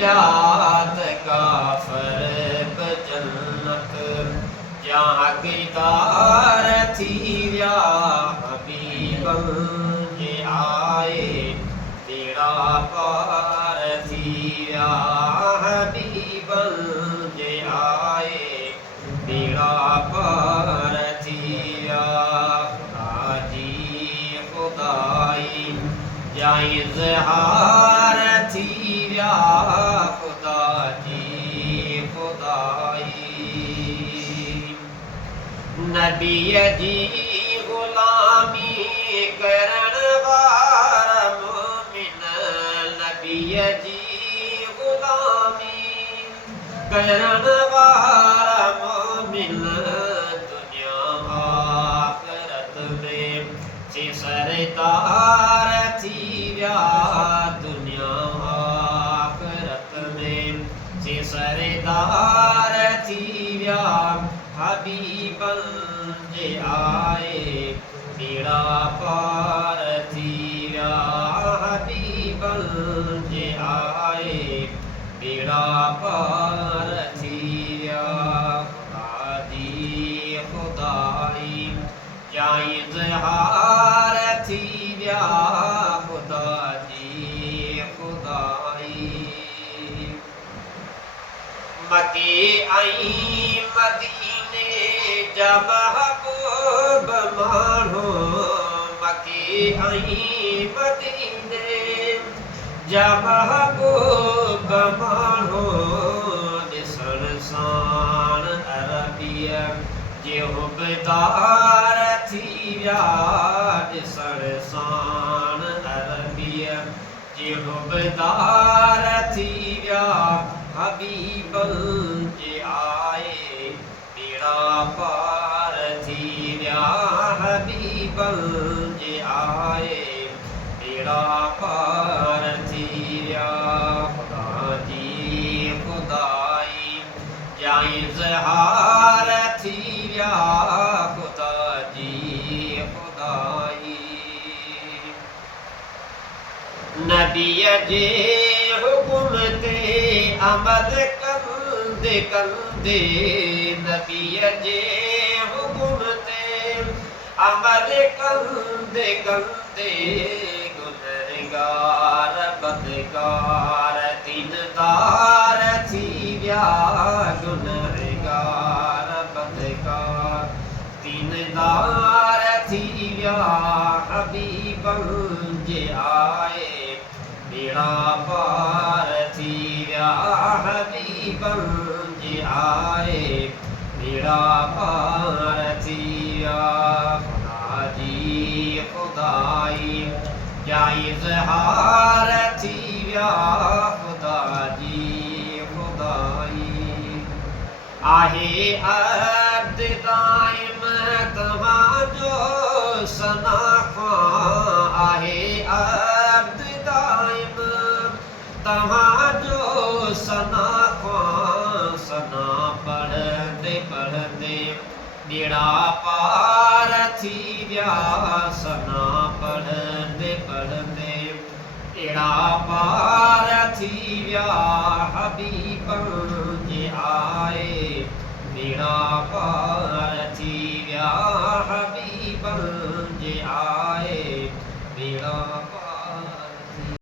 यात काफर बजन्नत जहाँ किरदार थी या हबीबन जे आए तेरा पार थी या हबीबन जे आए तेरा पार थी या खुदाजी खुदाई या इज़हार थी या खुदा जी खुदाई नबी जी गुलामी करण वारा मोमिन नबी जी गुलामी करण वारा मोमिन दुनिया आखिरत में से सरदार थी या दुनिया आखिरत में से सरदार थी या हबीबन जे आए तेरा पार थी या हबीबन जे आए तेरा पार थी या खुदा दी खुदाई या इज़हार थी या खुदा दी खुदाई मके आई मदीने जा महबूब मानो मके आई मदीने जा महबूब मानो ॾिसण साण अरबिया जे हुबदार थी विया ॾिसण साण अरबिया जे हुबदार थी विया हबीबन जे आए तेरा पार थी विया हबीबन जे आए तेरा पार थी विया खुदा जी खुदाई या इज़हार थी विया खुदा जी खुदाई नबी जे हुकुम ते अमल कंदे कंदे नबी जे हुकुम ते अमल कंदे कंदे गुनहगार बदकार दीनदार थी विया गुनहगार बदकार दीनदार थी विया हबीबन जे आए तेरा पार थी विया हबीबन जे आए तेरा पार थी विया खुदा जी खुदाई या इज़हार थी विया खुदा जी खुदाई आहे अब्द दाइम तव्हांजो सना ख़्वां आहे अब्द दाइम तव्हांजो सना ख़्वां सना पढ़ंदे पढ़ंदे बेड़ा पार थी विया सना पढ़ंदे पढ़ंदे बेड़ा पार थी विया हबीबन जे आए बेड़ा पार